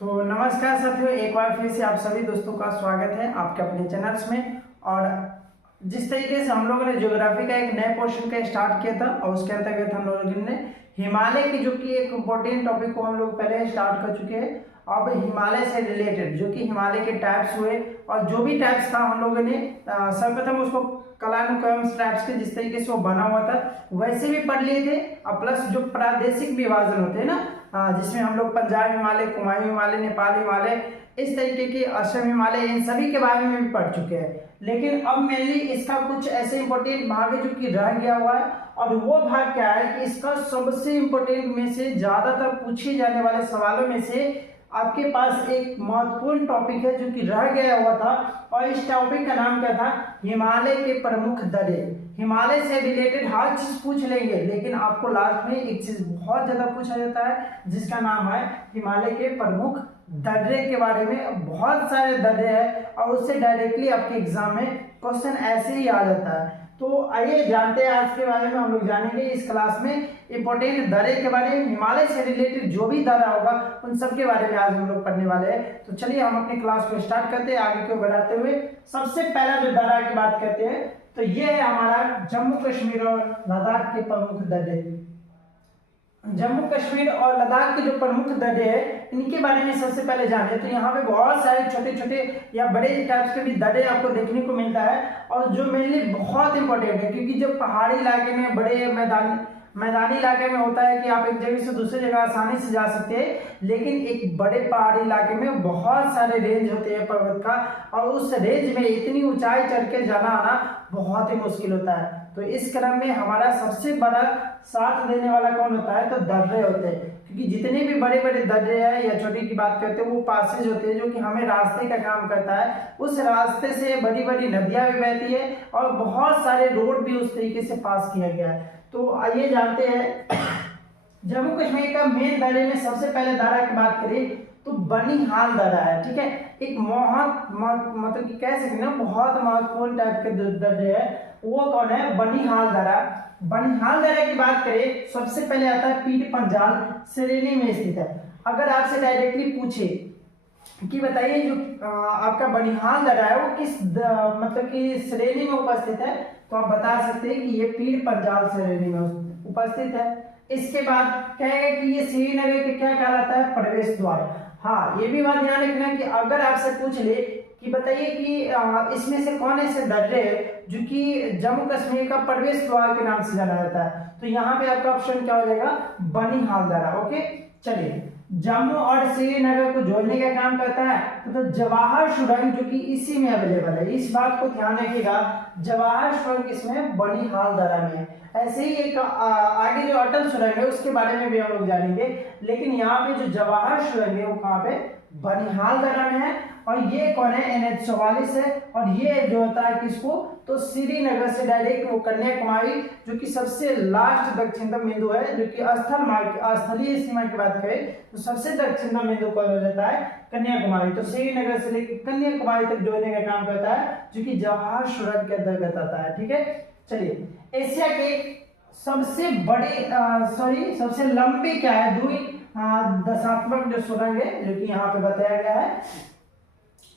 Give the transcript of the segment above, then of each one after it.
तो नमस्कार साथियों, एक बार फिर से आप सभी दोस्तों का स्वागत है आपके अपने चैनल्स में। और जिस तरीके से हम लोगों ने ज्योग्राफी का एक नए पोर्शन का स्टार्ट किया था और उसके अंतर्गत हम लोगों ने हिमालय की जो कि एक इम्पोर्टेंट टॉपिक को हम लोग पहले स्टार्ट कर चुके हैं। अब हिमालय से रिलेटेड जो कि हिमालय के टाइप्स हुए और जो भी टाइप्स था हम लोगों ने सर्वप्रथम उसको कलानुक्रम टाइप्स के जिस तरीके से वो बना हुआ था वैसे भी पढ़ लिए थे। और प्लस जो प्रादेशिक विभाजन होते हैं ना, जिसमें हम लोग पंजाब हिमालय, कुमाऊं हिमालय, नेपाल हिमालय, इस तरीके के असम हिमालय, इन सभी के बारे में भी पढ़ चुके हैं। लेकिन अब मेनली इसका कुछ ऐसे इंपॉर्टेंट भाग है जो कि रह गया हुआ है। और वो भाग क्या है कि इसका सबसे इंपॉर्टेंट में से ज्यादातर पूछे जाने वाले सवालों में से आपके पास एक महत्वपूर्ण टॉपिक है जो कि रह गया हुआ था। और इस टॉपिक का नाम क्या था? हिमालय के प्रमुख दर्रे। हिमालय से रिलेटेड हर चीज पूछ लेंगे, लेकिन आपको लास्ट में एक चीज बहुत ज्यादा पूछा जाता है जिसका नाम है हिमालय के प्रमुख दर्रे के बारे में। बहुत सारे दर्रे हैं और उससे डायरेक्टली आपके एग्जाम में क्वेश्चन ऐसे ही आ जाता है। तो आइए जानते हैं आज के बारे में। हम लोग जानेंगे इस क्लास में इंपॉर्टेंट दर्रे के बारे में, हिमालय से रिलेटेड जो भी दर्रा होगा उन सब के बारे में आज हम लोग पढ़ने वाले हैं। तो चलिए हम अपनी क्लास को स्टार्ट करते हैं आगे को बढ़ाते हुए। सबसे पहला जो दर्रा की बात करते हैं तो ये है हमारा जम्मू कश्मीर और लद्दाख के प्रमुख दर्रे। जम्मू कश्मीर और लद्दाख के जो प्रमुख दर्रे हैं इनके बारे में सबसे पहले जाने। तो यहाँ पे बहुत सारे छोटे छोटे या बड़े टाइप्स के भी दर्रे आपको देखने को मिलता है और जो मेनली बहुत इंपॉर्टेंट है, क्योंकि जो पहाड़ी इलाके में बड़े मैदानी इलाके में होता है कि आप एक जगह से दूसरी जगह आसानी से जा सकते हैं, लेकिन एक बड़े पहाड़ी इलाके में बहुत सारे रेंज होते हैं पर्वत का और उस रेंज में इतनी ऊंचाई चढ़ के जाना आना बहुत ही मुश्किल होता है। तो इस क्रम में हमारा सबसे बड़ा साथ देने वाला कौन होता है? तो दर्रे होते हैं, क्योंकि जितने भी बड़े बड़े दर्रे हैं या छोटी की बात करते हैं वो पासेज होते हैं जो कि हमें रास्ते का काम करता है। उस रास्ते से बड़ी बड़ी नदियां भी बहती है और बहुत सारे रोड भी उस तरीके से पास किया गया है। तो आइए जानते हैं जम्मू कश्मीर का मेन दर्रे में सबसे पहले दर्रा की बात करें तो बनिहाल दर्रा है। ठीक है, एक मतलब कि कह सकते हैं बहुत महत्वपूर्ण टाइप के दर्रे है। वो कौन है? बनिहाल दर्रा। बनिहाल दर्रे की बात करें सबसे पहले आता है पीर पंजाल श्रेणी में स्थित है। अगर आपसे डायरेक्टली पूछे कि बताइए जो आपका बनिहाल दर्रा है वो किस मतलब कि श्रेणी में उपस्थित है, तो आप बता सकते हैं कि ये पीर पंजाल श्रेणी में उपस्थित है। इसके बाद कहेगा कि ये श्रीनगर के क्या कहलाता है? प्रवेश द्वार। हाँ, ये भी बात ध्यान रखना कि अगर आपसे पूछ ले कि बताइए कि इसमें से कौन ऐसे दर्रे है जो कि जम्मू कश्मीर का प्रवेश द्वार के नाम से जाना जाता है, तो यहाँ पे आपका ऑप्शन क्या हो जाएगा? बनिहाल दर्रा। ओके, चलिए जम्मू और श्रीनगर को जोड़ने का काम करता है तो जवाहर सुरंग जो कि इसी में अवेलेबल है। इस बात को ध्यान रखिएगा, जवाहर सुरंग इसमें बनिहाल दर्रा में है। ऐसे ही एक आगे जो अटल सुरंग है उसके बारे में भी हम लोग जानेंगे, लेकिन यहाँ पे जो जवाहर सुरंग है वो कहाँ पे? बनिहाल दर्रा में है। और ये कौन है? NH-44 है। और ये जो होता है किसको? तो श्रीनगर से डायरेक्ट वो कन्याकुमारी जो कि सबसे लास्ट दक्षिणतम बिंदु है, जो कि स्थलीय सीमा की बात करें तो सबसे दक्षिणतम बिंदु कौन हो जाता है? कन्याकुमारी। तो श्रीनगर से लेकर कन्याकुमारी तक जोड़ने का काम करता है जो कि जवाहर सुरंग के अंतर्गत आता है। ठीक है, चलिए एशिया के सबसे बड़े सबसे लंबी क्या है? द्वि दशात्मक जो सुरंग है जो कि यहाँ पे बताया गया है,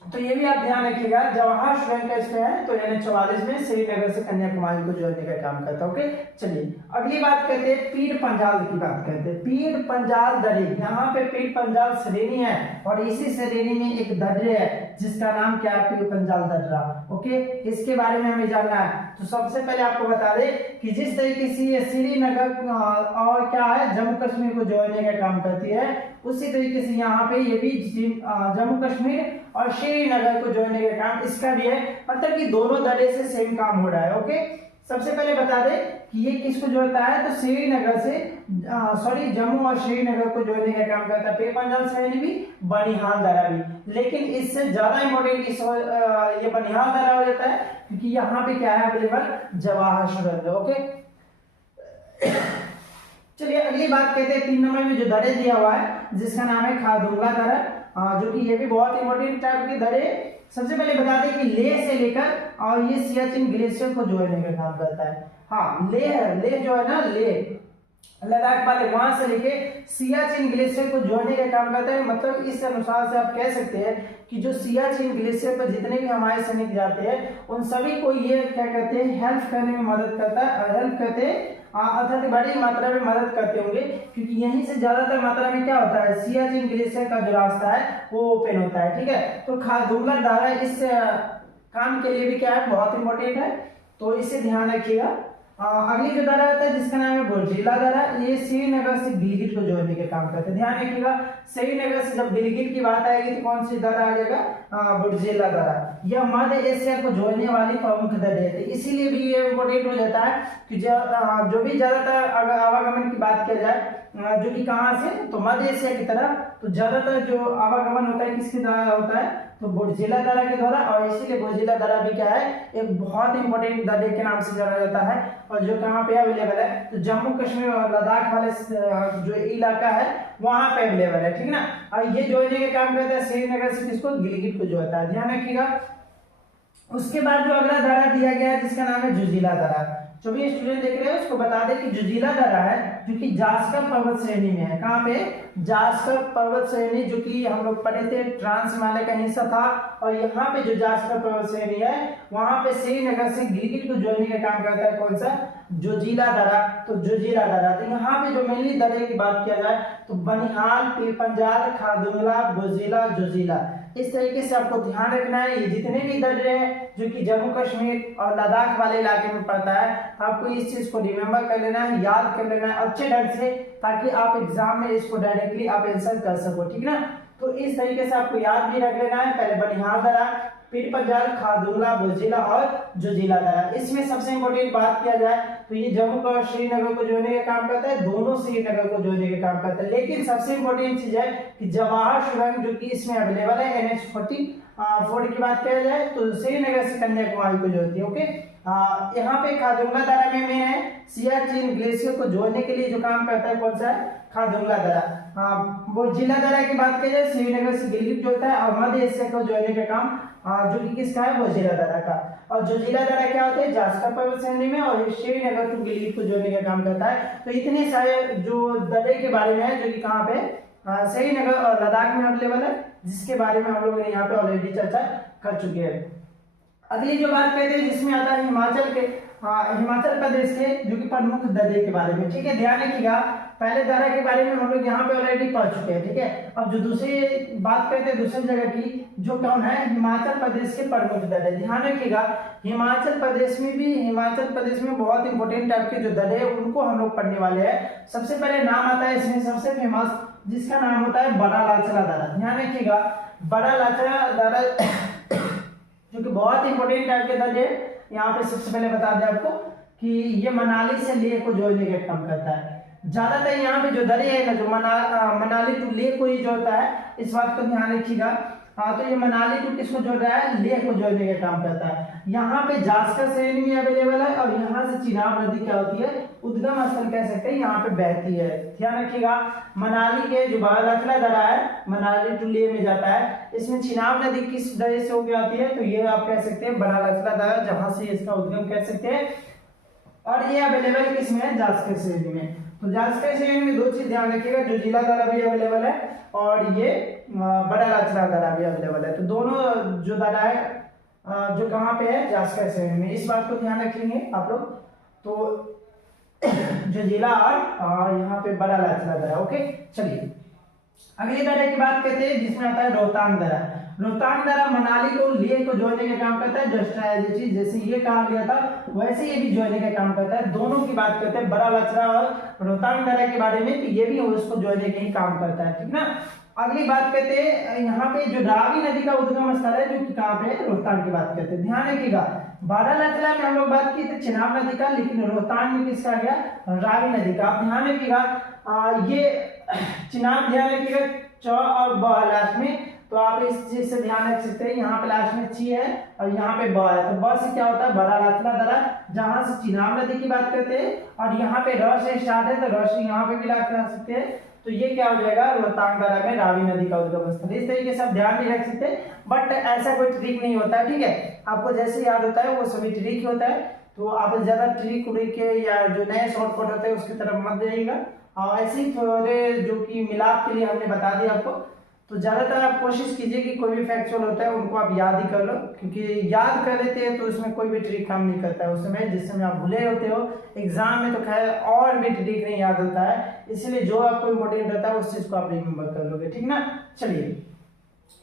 तो ये भी आप ध्यान रखिएगा। जवाहर सुरंग कैसे है? तो NH-44 में श्रीनगर से कन्याकुमारी को जोड़ने का काम करता है। ओके, चलिए अगली बात करते हैं पीर पंजाल की बात करते हैं। पीर पंजाल दर्रे, यहाँ पे पीर पंजाल श्रेणी है और इसी श्रेणी में एक दर्रे है जिसका नाम क्या है? पीर पंजाल दर्रा। ओके, इसके बारे में हमें जानना है। तो सबसे पहले आपको बता दें कि जिस तरीके से ये श्रीनगर और क्या है जम्मू कश्मीर को जोड़ने का काम करती है, उसी तरीके से यहाँ पे ये भी जम्मू कश्मीर और श्रीनगर को जोड़ने का काम इसका भी है। मतलब कि दोनों दर्रे से सेम काम हो रहा है। ओके, सबसे पहले बता दें कि ये किसको जोड़ता है? तो श्रीनगर से जम्मू और श्रीनगर को जोड़ने का काम करता है पीर पंजाल श्रेणी भी, बनिहाल दर्रा भी। लेकिन इससे ज्यादा इंपॉर्टेंट ये बनिहाल दर्रा हो जाता है क्योंकि यहाँ पे क्या है अवेलेबल? जवाहर सुरंग। ओके, चलिए अगली बात करते हैं 3 नंबर में जो दर्रे दिया हुआ है जिसका नाम है खारदुंगा दर्रा, जो कि ये भी बहुत इंपॉर्टेंट टाइप के दर्रे। सबसे पहले बता दें कि लेह से लेकर और ये सियाचिन ग्लेशियर को जोड़ने का काम करता है। हाँ, लेह जो है ना, लेह लद्दाख वाले वहां से लेके सियाचिन ग्लेशियर को जोड़ने का काम करता है। मतलब इस अनुसार से आप कह सकते हैं कि जो सियाचिन ग्लेशियर पर जितने भी हमारे सैनिक जाते हैं उन सभी को ये क्या कहते हैं, हेल्प करने में मदद करता है, हेल्प करते हैं अर्थात बड़ी मात्रा में मदद करते होंगे, क्योंकि यहीं से ज्यादातर मात्रा में क्या होता है, सियाचिन ग्लेशियर का जो रास्ता है वो ओपन होता है। ठीक है, तो खारदुंगला धारा इस काम के लिए भी क्या है, बहुत इंपॉर्टेंट है, तो इसे ध्यान रखिएगा। अगली जो धारा आता है जिसका नाम है बुर्जिला धारा, ये श्रीनगर से गिलगित को जोड़ने के काम करते हैं। ध्यान रखिएगा, श्रीनगर से जब गिलगित की बात आएगी तो कौन सी धारा आ जाएगा, बुर्जिला धारा। यह मध्य एशिया को जोड़ने वाली प्रमुख दर है, इसीलिए भी ये इम्पोर्टेंट हो जाता है कि जो भी ज्यादातर अगर आवागमन की बात किया जाए जो कि कहाँ से, तो मध्य एशिया की तरफ, तो ज्यादातर जो आवागमन होता है किसके द्वारा होता है, तो बुर्जिला धारा के द्वारा। और इसीलिए बुर्जिला धारा भी क्या है, एक बहुत इंपॉर्टेंट दर्रे के नाम से जाना जाता है, और जो कहाँ पे अवेलेबल है, तो जम्मू कश्मीर और लद्दाख वाले जो इलाका है वहां पे अवेलेबल है। ठीक ना, और ये जोड़ने के काम करता है श्रीनगर से किसको, गिलगित को जोड़ता है, ध्यान रखिएगा। उसके बाद जो अगला धारा दिया गया है जिसका नाम है जुजिला धारा। जो भी स्टूडेंट देख रहे हैं उसको बता दें कि जुजिला धारा है जो कि जास्कर पर्वत श्रेणी में है। कहाँ पे, जास्कर पर्वत श्रेणी, जो कि हम लोग पढ़े थे ट्रांस हिमालय का हिस्सा था, और यहाँ पे जो जास्कर पर्वत श्रेणी है वहां पे श्रीनगर से गिलगित को जोड़ने का काम करता है कौन सा, जोजिला धारा। तो जोजिला धारा, तो यहाँ पे जो मेनली दर्रे की बात किया जाए तो बनिहाल, पीरपंजाल, खारदुंगला, बुर्जिला, जोजिला, इस तरीके से आपको ध्यान रखना है। ये जितने भी दर्रे हैं जो कि जम्मू कश्मीर और लद्दाख वाले इलाके में पड़ता है, आपको इस चीज को रिमेम्बर कर लेना है, याद कर लेना है अच्छे ढंग से, ताकि आप एग्जाम में इसको डायरेक्टली आप आंसर कर सको। ठीक ना, तो इस तरीके से आपको याद भी रख लेना है। पहले बनिहाल धारा, पीरपंजाल, खारदुंगला, बुर्जिला और जोजिला धारा। इसमें सबसे इंपॉर्टेंट बात किया जाए तो ये जम्मू का श्रीनगर को जोड़ने का काम करता है, दोनों श्रीनगर को जोड़ने का काम करता है। लेकिन सबसे इंपॉर्टेंट चीज है कि जवाहर सुरंग जो कि इसमें अवेलेबल है NH-40 की बात किया जाए तो श्रीनगर से कन्याकुमारी को जोड़ती है। ओके, यहाँ पे खारदुंगला धारा में मेन है सियाचिन ग्लेशियर को जोड़ने के लिए जो काम करता है कौन सा है, खारदुंगला धारा। बुर्जिला धारा की बात की जाए श्रीनगर से गिलगित जोड़ता है, और मध्य एशिया को जोड़ने का काम जो कि किसका है, बुर्जिला धारा का। और जोजिला धारा क्या होता है, जास्कर पर्वत श्रेणी में, और श्रीनगर टू गिलगित को जोड़ने का काम करता है। तो इतने सारे जो दर्रे के बारे में है जो कि कहाँ पे, श्रीनगर और लद्दाख में अवेलेबल है, जिसके बारे में हम लोगों ने यहाँ पे ऑलरेडी चर्चा कर चुके हैं। अगली जो बात कहते हैं जिसमें आता है हिमाचल के, हिमाचल प्रदेश के जो कि प्रमुख दर्रे के बारे में। ठीक है, ध्यान रखिएगा, पहले धारा के बारे में हम लोग यहाँ पे ऑलरेडी पढ़ चुके हैं। ठीक है, अब जो दूसरी बात करते हैं दूसरी जगह की, जो कौन है, हिमाचल प्रदेश के प्रमुख दर्रे। ध्यान रखिएगा, हिमाचल प्रदेश में बहुत इंपॉर्टेंट टाइप के जो दर्रे हैं उनको हम लोग पढ़ने वाले हैं। सबसे पहले नाम आता है इसमें सबसे फेमस, जिसका नाम होता है बड़ा लाचरा धारा। ध्यान रखिएगा, बड़ा लाचरा धारा जो कि बहुत इंपॉर्टेंट टाइप के दर्रे है। यहाँ पे सबसे पहले बता दें आपको कि ये मनाली से लेह को जोड़ने का काम करता है। ज्यादातर यहाँ पे जो दर्रे है ना, जो मनाली टू लेह को ही जोड़ता है, इस बात को ध्यान रखिएगा। तो ये मनाली टू किसको जोड़ रहा है, लेह को जोड़ने का काम करता है। यहाँ पे जास्कर श्रेणी में अवेलेबल है, और यहाँ से चिनाब नदी क्या होती है, उद्गम स्थल कह सकते हैं, यहाँ पे बहती है। ध्यान रखिएगा, मनाली के जो बड़ा लाचरा दर्रा है मनाली टू लेह में जाता है, इसमें चिनाब नदी किस दर्रे से होकर आती है, तो ये आप कह सकते हैं बड़ा लाचरा दर्रा, जहां से इसका उद्गम कह सकते हैं। और ये अवेलेबल किसमें है, जास्कर श्रेणी में। तो जास्कर श्रेणी में दो चीज ध्यान रखिएगा, जोजिला धारा भी अवेलेबल है और ये बड़ा लाचरा धारा भी अवेलेबल है। तो दोनों जो धारा है जो कहाँ पे है, जास्कर श्रेणी में, इस बात को ध्यान रखेंगे आप लोग। तो जोजिला और यहाँ पे बड़ा लाचरा धारा। ओके, चलिए अगली धारा की बात करते हैं जिसमें आता है रोहतांग धारा। रोहतांग धारा मनाली को लेह को जोड़ने का काम करता है, जैसे ये कहा गया था वैसे ये भी जोड़ने का काम करता है। दोनों की बात करते हैं, बड़ा लाचरा और रोहतांग धारा के बारे में, तो ये भी उसको जोड़ने का ही काम करता है। ठीक ना, अगली बात करते हैं यहाँ पे जो रावी नदी का उद्गम स्थल है जो कि कहाँ पे है, रोहतांग की बात करते हैं। ध्यान रखिएगा, बड़ा लाचरा में हम लोग बात की थी चिनाब नदी का, लेकिन रोहतांग में किसका आ गया, रावी नदी का। आप ध्यान रखिएगा, ये चिनाब ध्यान रखिएगा च और ब लास्ट में, तो आप इस चीज से ध्यान रख सकते हैं। यहाँ पे लास्ट में ची है और यहाँ पे ब है, तो ब से क्या होता है, बड़ा लाचरा धारा, जहां से चिनाब नदी की बात करते हैं, और यहाँ पे र से स्टार्ट है तो र से यहाँ पे भी ला सकते हैं, तो ये क्या हो जाएगा, रोहतांग धारा में रावी नदी का उद्गम स्थल। इस तरीके से आप ध्यान भी रख सकते हैं, बट ऐसा कोई ट्रिक नहीं होता है। ठीक है, आपको जैसे याद होता है वो सभी ट्रिक होता है। तो आप ज़्यादा ट्रिक उड़िक के या जो नए शॉर्टकट होते हैं उसकी तरफ मत जाइएगा। ऐसे ही थोड़े जो कि मिलाप के लिए हमने बता दिया आपको, तो ज़्यादातर आप कोशिश कीजिए कि कोई भी फैक्चुअल होता है उनको आप याद ही कर लो, क्योंकि याद कर लेते हैं तो उसमें कोई भी ट्रिक काम नहीं करता है उस समय, जिस समय आप भूले होते हो। एग्जाम में तो खैर और भी ट्रिक नहीं याद होता है, इसलिए जो आपको इम्पोर्टेंट होता है उस चीज़ को आप रिमेंबर कर लोगे, ठीक ना। चलिए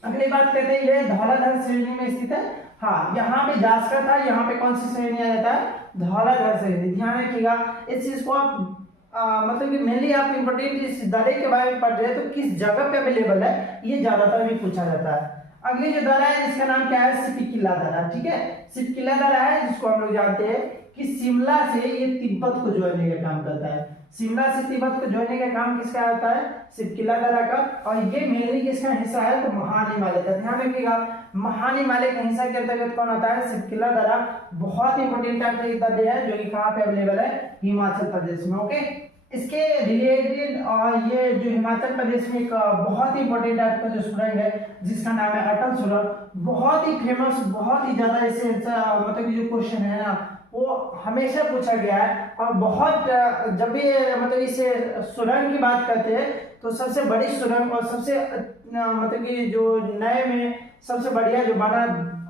अगली बात करते हैं, ये धौलाधर श्रेणी में स्थित है। हाँ, यहाँ पे जास्कर था, यहाँ पे कौन सी श्रेणी आ जाता है, धौलाधर श्रेणी। ध्यान रखिएगा इस चीज को आप मतलब कि मेनली आप इम्पोर्टेंट इस दरे के बारे में पढ़ रहे हैं तो किस जगह पे अवेलेबल है ये ज्यादातर भी पूछा जाता है। अगली जो दरा है जिसका नाम क्या है, सिपकिला दरा। ठीक है, सिपकिला दरा है जिसको हम लोग जानते हैं कि शिमला से ये तिब्बत को जोड़ने का काम करता है। शिमला से तिब्बत को जोड़ने का काम किसका आता है, सिपकिला दरा का। और ये मेनली किसका हिस्सा है, तो महान हिमालय का। ध्यान रखिएगा महान हिमालय के हिस्सा के अंतर्गत कौन आता है, सिपकिला दरा। बहुत इंपॉर्टेंट दरे है जो कि कहाँ पे अवेलेबल है, हिमाचल प्रदेश में। ओके, इसके रिलेटेड और ये जो हिमाचल प्रदेश में एक बहुत ही इंपॉर्टेंट टाइप का जो सुरंग है जिसका नाम है अटल सुरंग, बहुत ही फेमस, बहुत ही ज्यादा इससे मतलब जो क्वेश्चन है ना वो हमेशा पूछा गया है। और बहुत जब भी मतलब इस सुरंग की बात करते हैं तो सबसे बड़ी सुरंग और सबसे मतलब कि जो नए में सबसे बढ़िया जो बना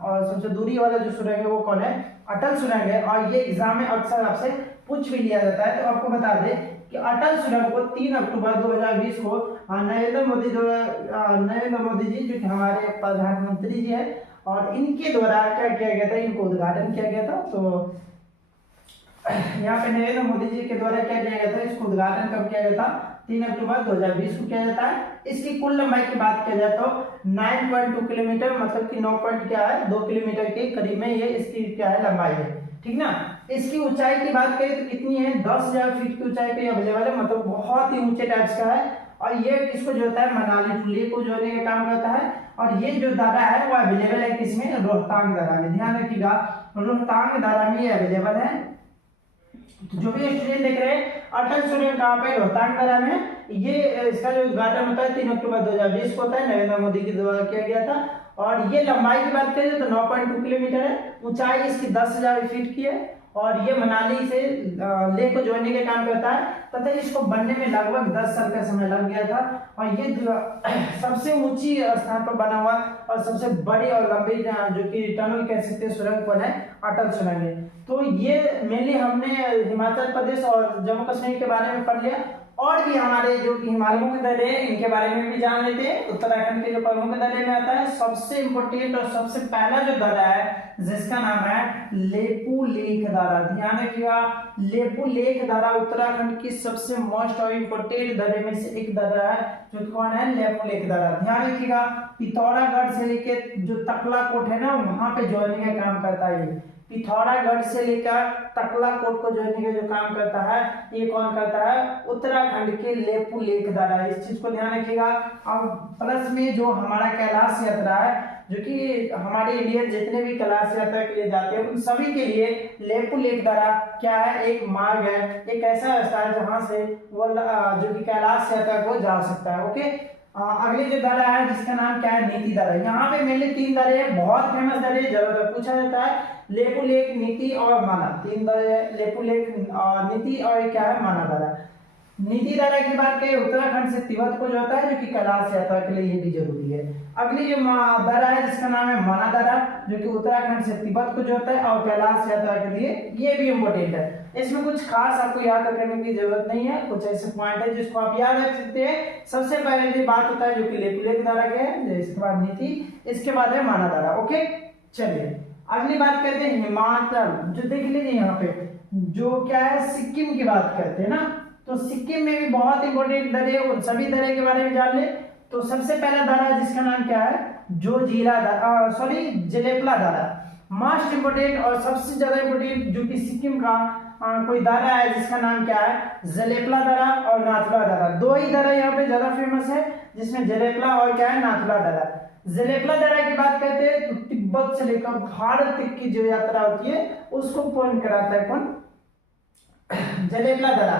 और सबसे दूरी वाला जो सुरंग है वो कौन है, अटल सुरंग है। और ये एग्जाम में अक्सर आपसे पूछ भी लिया जाता है। तो आपको बता दें कि अटल सुरंग को 3 अक्टूबर 2020 को नरेंद्र मोदी जी जो कि हमारे प्रधानमंत्री जी है और इनके द्वारा क्या किया गया था, इनको उद्घाटन किया गया था। तो यहाँ पे नरेंद्र मोदी जी के द्वारा क्या किया गया था, इसको उद्घाटन कब किया गया था, 3 अक्टूबर 2020 को किया जाता है। इसकी कुल लंबाई की बात किया जाए तो 9.2 किलोमीटर, मतलब कि 9.2 किलोमीटर के करीब में ये इसकी क्या है लंबाई है, ठीक ना। इसकी ऊंचाई की बात करें तो कितनी है, 10,000 फीट की ऊंचाई पे अवेलेबल है, मतलब बहुत ही ऊंचे टाइप्स का है। और ये किसको जोड़ता है, मनाली टू लेह को जोड़ने का काम करता है। और ये जो दर्रा है वो अवेलेबल है किसमें, रोहतांग दर्रा में। ध्यान रखिएगा रोहतांग दर्रा में ये अवेलेबल है। तो जो भी स्टूडेंट देख रहे हैं अटल सुरंग कहाँ पे, रोहतांग दर्रा में। ये इसका जो उद्घाटन होता है 3 अक्टूबर 2020 को होता है, नरेंद्र मोदी के द्वारा किया गया था। और ये लंबाई की बात करें तो 9.2 किलोमीटर है, ऊंचाई इसकी 10,000 फीट की है। और ये मनाली से लेह को जोड़ने का काम करता है तथा इसको बनने में लगभग 10 साल का समय लग गया था। और ये सबसे ऊंची स्थान पर बना हुआ और सबसे बड़ी और लंबी जो कि टनल कह सकते हैं सुरंग पर है, अटल सुरंग है। तो ये मेनली हमने हिमाचल प्रदेश और जम्मू कश्मीर के बारे में पढ़ लिया। और भी हमारे जो कि हिमालयों के दर्रे हैं इनके बारे में भी जान लेते हैं। उत्तराखंड के जो प्रमुख दर्रे में आता है सबसे इंपोर्टेंट और सबसे पहला जो दर्रा है जिसका नाम है लेपू लेख दर्रा। ध्यान रखिएगा लेपू लेख दर्रा उत्तराखंड की सबसे मोस्ट और इम्पोर्टेंट दर्रे में से एक दर्रा है जो कौन है, लेपू लेख दर्रा। ध्यान रखिएगा पिथौरागढ़ से लेके जो तकलाकोट है ना वहां पे जोड़ने का काम करता है। पिथौरागढ़ से लेकर तकलाकोट को जोड़ने का जो काम करता है ये कौन करता है, उत्तराखंड के लेपू लेख दर्रा। इस चीज को ध्यान रखिएगा। अब प्लस में जो हमारा कैलाश यात्रा है जो कि हमारे इंडियन जितने भी कैलाश यात्रा के लिए जाते हैं उन सभी के लिए लेपू लेख दर्रा क्या है, एक मार्ग है, एक ऐसा रास्ता है जहां से वो जो कि कैलाश यात्रा को जा सकता है। ओके, अगले जो दर्रा है जिसका नाम क्या है, नीति दर्रा। यहाँ पे मेनली 3 दर्रे हैं, बहुत फेमस दर्रे, ज्यादातर पूछा जाता है, लेपू लेख, नीति और माना। 3 दर्रे, लेपू लेख, नीति और क्या है, माना दर्रा। नीति दर्रा की बात करें उत्तराखंड से तिब्बत को जोड़ता है जो कि कैलाश यात्रा के लिए ये भी जरूरी है। अगली जो दर्रा है जिसका नाम है माना दर्रा जो कि उत्तराखंड से तिब्बत को जोड़ता है और कैलाश यात्रा के लिए ये भी इम्पोर्टेंट है। इसमें कुछ खास आपको याद रखने की जरूरत नहीं है, कुछ ऐसे पॉइंट है जिसको आप याद रख सकते हैं। सबसे पहले जो बात होता है जो कि लेपू लेख दर्रा के है, इसके बाद नीति, इसके बाद है माना दर्रा। ओके, चलिए अगली बात करते हैं हिमाचल। जो देख लीजिए यहाँ पे जो क्या है सिक्किम की बात करते हैं ना, तो सिक्किम में भी बहुत इंपॉर्टेंट दर्रे, उन सभी दर्रे के बारे में जान ले। तो सबसे पहला दर्रा जिसका नाम क्या है, जोजिला दर्रा, सॉरी जलेपला दर्रा। मोस्ट इंपोर्टेंट और सबसे ज्यादा इंपोर्टेंट जो कि सिक्किम का कोई दर्रा है जिसका नाम क्या है, जलेपला दर्रा और नाथुला दर्रा। 2 ही दर्रा यहाँ पे ज्यादा फेमस है जिसमें जलेपला और क्या है, नाथुला दर्रा। जलेपला दर्रा की बात करते हैं तो तिब्बत से लेकर भारत तक की जो यात्रा होती है उसको पूर्ण कराता है कौन, जलेपला दर्रा।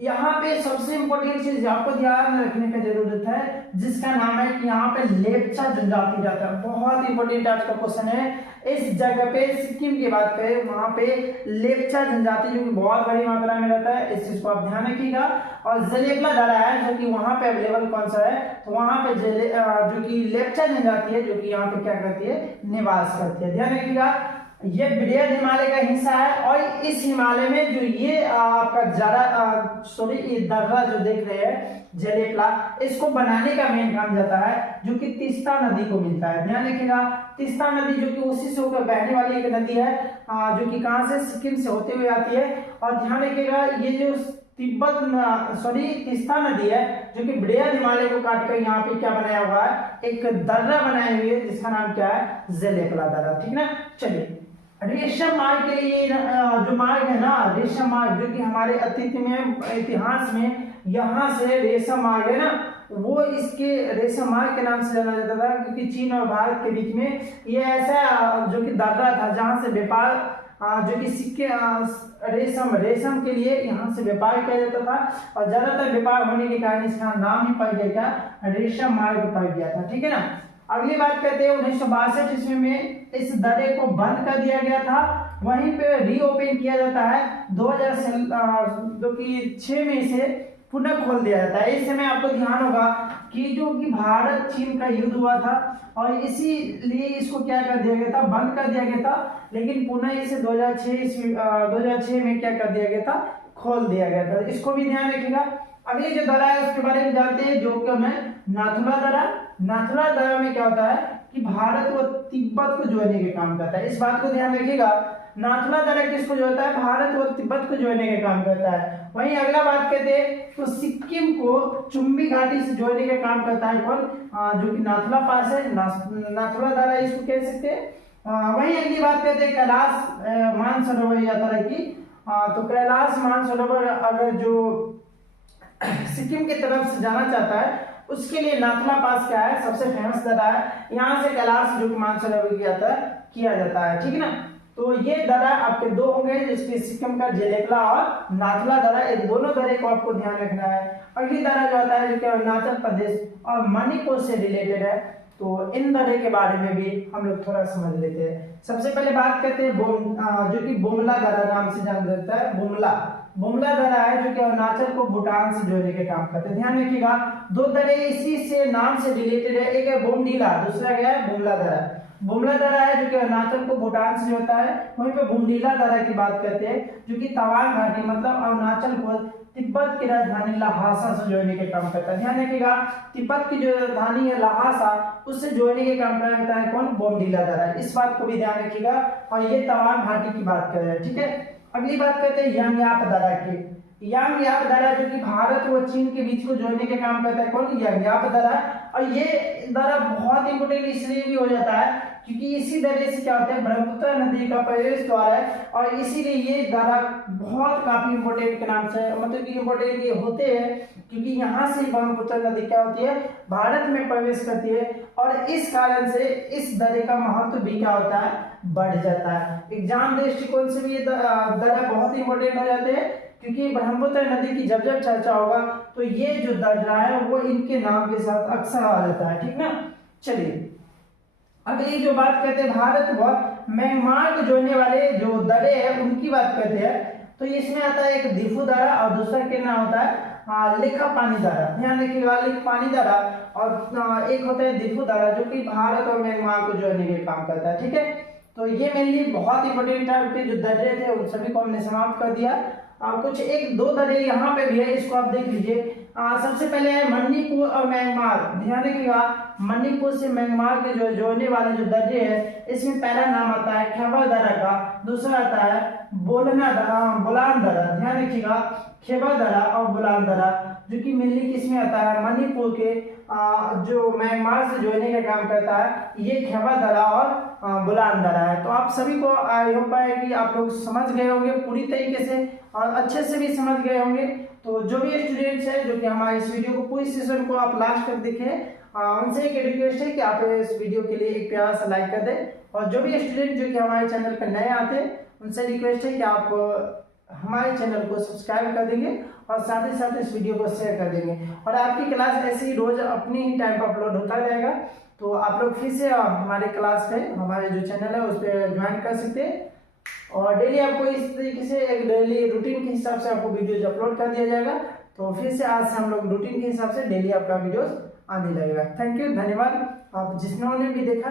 यहाँ पे सबसे इंपॉर्टेंट चीज आपको ध्यान रखने की जरूरत है, जिसका नाम है कि यहाँ पे लेप्चा जनजाति रहता है। बहुत इंपॉर्टेंट आज का क्वेश्चन है। इस जगह पे सिक्किम की बात करें, वहां पे लेप्चा जनजाति जो कि बहुत बड़ी मात्रा में रहता है, इस चीज को आप ध्यान रखिएगा। और जलेबला दरा है जो कि वहां पे अवेलेबल कौन सा है, तो वहां पे जो कि लेप्चा जनजाति है जो कि यहाँ पे क्या करती है, निवास करती है। ध्यान रखिएगा, ये वृहद हिमालय का हिस्सा है। और इस हिमालय में जो ये आपका ये दर्रा जो देख रहे हैं जलेपला, इसको बनाने का मेन काम जाता है जो कि तीस्ता नदी को मिलता है। ध्यान रखिएगा, तीस्ता नदी जो कि उसी से होकर बहने वाली एक नदी है, जो कि कहां से, सिक्किम से होते हुए आती है। और ध्यान रखिएगा, ये जो तीस्ता नदी है जो कि वृहद हिमालय को काटकर यहाँ पे क्या बनाया हुआ है, एक दर्रा बनाए हुए है, जिसका नाम क्या है, जलेपला दर्रा। ठीक ना। चलिए, रेशम मार्ग के लिए जो मार्ग है ना, रेशम मार्ग, जो कि हमारे अतीत में, इतिहास में यहाँ से रेशम मार्ग है ना, वो इसके रेशम मार्ग के नाम से जाना जाता था, क्योंकि चीन और भारत के बीच में ये ऐसा जो कि दर्रा था जहाँ से व्यापार, जो कि सिक्के रेशम के लिए यहाँ से व्यापार किया जाता था। और ज्यादातर व्यापार होने के कारण इसका नाम ही पड़ गया, क्या, रेशम मार्ग पड़ गया था। ठीक है ना। अगली बात करते हैं, 1962 ईस्वी में इस दर्रे को बंद कर दिया गया था, वहीं पे रीओपन किया जाता है 2006 में इसे पुनः खोल दिया जाता है। इस समय आपको ध्यान होगा कि जो कि भारत चीन का युद्ध हुआ था और इसीलिए इसको क्या कर दिया गया था, बंद कर दिया गया था। लेकिन पुनः इसे 2006 में क्या कर दिया गया था, खोल दिया गया था। इसको भी ध्यान रखिएगा। अगली जो दर्रा है उसके बारे में जानते हैं, जो कि है नाथुला दर्रा। नाथुला दर्रा में क्या होता है कि भारत व तिब्बत को जोड़ने के काम करता है। इस बात को ध्यान रखिएगा, नाथुला दर्रा किसको जोड़ता है, भारत व तिब्बत को जोड़ने के काम करता है। वहीं अगला बात करते हैं तो सिक्किम को चुंबी घाटी से जोड़ने का काम करता है कौन, जो कि नाथुला पास है, नाथुला दर्रा इसको कह सकते हैं। वहीं अगली बात करते हैं कैलाश मानसरोवर यात्रा की। तो कैलाश मानसरोवर अगर जो सिक्किम की तरफ से जाना चाहता है उसके लिए नाथुला पास क्या है, सबसे फेमस दर्रा है। यहाँ से कैलाश जो मानसरोवर की यात्रा किया जाता है। ठीक है ना। तो ये दर्रा आपके दो हो गए, जिसके सिक्किम का जलेपला और नाथुला दर्रा, ये दोनों दर्रे को आपको ध्यान रखना है। अगली दर्रा जो आता है जो कि अरुणाचल प्रदेश और मणिपुर से रिलेटेड है, तो इन दर्रे के बारे में भी हम लोग थोड़ा समझ लेते हैं। सबसे पहले बात करते हैं जो कि बुमला दर्रा नाम से जाना जाता है। बुमला दर्रा है जो कि अरुणाचल को भूटान से जोड़ने के काम करते हैं। ध्यान रखिएगा, दो दर्रे इसी से नाम से रिलेटेड है, एक है बोमडीला, दूसरा क्या है, बुमला दर्रा। बुमला दर्रा है जो कि अरुणाचल को भूटान से जोड़ता है। वहीं पे बुमडीला दर्रा की बात करते हैं जो कि तवांग घाटी मतलब अरुणाचल को तिब्बत की राजधानी लहासा से जोड़ने के काम करता है। ध्यान रखिएगा, तिब्बत की जो राजधानी है लहासा, उससे जोड़ने के काम करता है कौन, बोमडीला दर्रा। इस बात को भी ध्यान रखिएगा। और ये तवांग घाटी की बात कर रहे हैं। ठीक है। अगली बात करते हैं यांगयाप दर्रा की। यांगयाप दर्रा जो कि भारत व चीन के बीच को जोड़ने के काम करता है कौन, यांगयाप दर्रा। और ये दर्रा बहुत इंपोर्टेंट इसलिए भी हो जाता है क्योंकि इसी दर्रे से क्या होता है, ब्रह्मपुत्र नदी का प्रवेश द्वार है। और इसीलिए ये दर्रा बहुत काफी इंपोर्टेंट के नाम से, मतलब कि इंपोर्टेंट ये होते हैं क्योंकि यहाँ से ब्रह्मपुत्र नदी क्या होती है, भारत में प्रवेश करती है। और इस कारण से इस दर्रे का महत्व भी क्या होता है, बढ़ जाता है। एग्जाम दृष्टिकोण से भी ये दर्रा बहुत इंपोर्टेंट हो जाते हैं क्योंकि ब्रह्मपुत्र नदी की जब जब चर्चा होगा तो ये जो दर्रा है वो इनके नाम के साथ अक्सर आ जाता है। ठीक ना। चलिए, अगली जो बात करते हैं भारत व म्यांमार को जोड़ने वाले जो दर्रे हैं उनकी बात करते हैं, तो इसमें आता है एक दिफू दर्रा और दूसरा क्या नाम होता है, लिखा पानी दर्रा। ध्यान रखिएगा, लिखा पानी दर्रा और एक होता है दिफू दर्रा जो कि भारत और म्यांमार को जोड़ने के काम करता है। ठीक है। तो ये मेनली बहुत इंपोर्टेंट है, जो दर्रे थे उन सभी को हमने समाप्त कर दिया। कुछ एक दो दर्रे यहाँ पे भी है, इसको आप देख लीजिए। सबसे पहले है मणिपुर और म्यांमार। ध्यान रखिएगा, मणिपुर से म्यांमार के जो जोड़ने वाले जो दर्रे हैं, इसमें पहला नाम आता है खैबर दर्रा का, दूसरा आता है बोलान दर्रा। ध्यान रखिएगा, खैबर दर्रा और बोलान दर्रा जो कि मेनली किसमें आता है, मणिपुर के जो म्यांमार से जोड़ने का काम करता है, ये खैबर दर्रा और बोलान दर्रा है। तो आप सभी को आई होप है कि आप लोग समझ गए होंगे पूरी तरीके से और अच्छे से भी समझ गए होंगे। तो जो भी स्टूडेंट्स हैं जो कि हमारे इस वीडियो को पूरी सेशन को आप लास्ट तक देखें, उनसे एक रिक्वेस्ट है कि आप इस वीडियो के लिए एक प्यारा सा लाइक कर दें। और जो भी स्टूडेंट जो कि हमारे चैनल पर नए आते हैं उनसे रिक्वेस्ट है कि आप हमारे चैनल को सब्सक्राइब कर देंगे और साथ ही साथ इस वीडियो को शेयर कर देंगे। और आपकी क्लास ऐसे ही रोज अपनी ही टाइम पर अपलोड होता रहेगा, तो आप लोग फिर से हमारे क्लास पे हमारे जो चैनल है उस पर ज्वाइन कर सकते हैं। और डेली आपको इस तरीके से एक डेली रूटीन के हिसाब से आपको वीडियोज अपलोड कर दिया जाएगा। तो फिर से आज से हम लोग रूटीन के हिसाब से डेली आपका वीडियोस आने लगेगा। थैंक यू, धन्यवाद आप जिसने भी देखा।